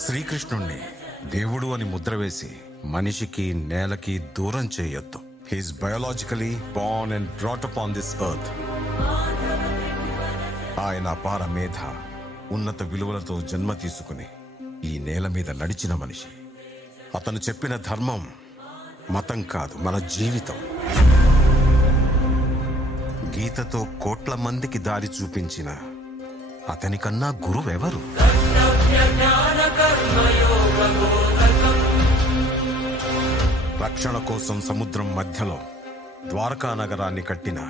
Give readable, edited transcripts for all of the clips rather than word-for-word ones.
శ్రీకృష్ణుణ్ణి దేవుడు అని ముద్ర వేసి మనిషికి నేలకి దూరం చేయొద్దు. He is biologically born and brought up on this earth. ఆయన అపార మేధ, ఉన్నత విలువలతో జన్మ తీసుకుని ఈ నేల మీద నడిచిన మనిషి. అతను చెప్పిన ధర్మం మతం కాదు, మన జీవితం. గీతతో కోట్ల మందికి దారి చూపించిన అతనికన్నా గురువెవరు? రక్షణ కోసం సముద్రం మధ్యలో ద్వారకా నగరాన్ని కట్టిన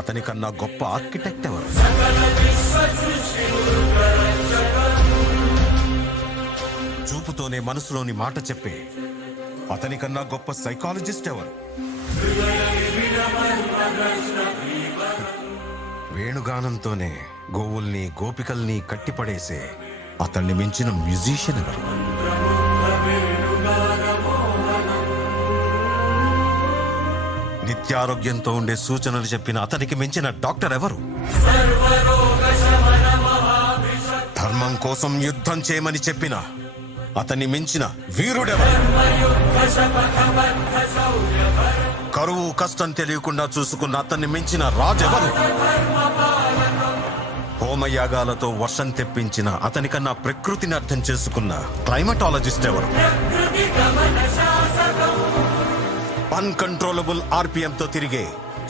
అతనికన్నా గొప్ప ఆర్కిటెక్ట్ ఎవరు? చూపుతోనే మనసులోని మాట చెప్పే అతనికన్నా గొప్ప సైకాలజిస్ట్ ఎవరు? వేణుగానంతోనే గోవుల్ని గోపికల్ని కట్టిపడేసే అతన్ని మించిన మ్యూజిషియన్ ఎవరు? నిత్యారోగ్యంతో ఉండే సూచనలు చెప్పిన అతనికి మించిన డాక్టర్ ఎవరు? ధర్మం కోసం యుద్ధం చేయమని చెప్పిన అతన్ని మించిన వీరుడెవరు? కరువు కష్టం తెలియకుండా చూసుకున్న అతన్ని మించిన రాజెవరు? హోమయాగాలతో వర్షం తెప్పించిన అతనికన్నా ప్రకృతిని అర్థం చేసుకున్న క్లైమటాలజిస్ట్ ఎవరు? అన్కంట్రోలబుల్ ఆర్పిఎంతో తిరిగే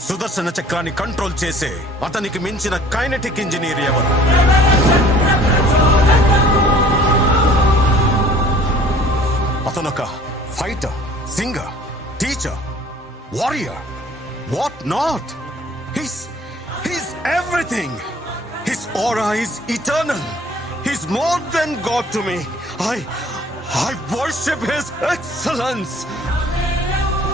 సుదర్శన చక్రాన్ని కంట్రోల్ చేసే అతనికి మించిన కైనెటిక్ ఇంజనీర్ ఎవరు? అతనొక fighter, singer, teacher, warrior, what not? He's everything. His aura is eternal. He's more than God to me. I worship His excellence.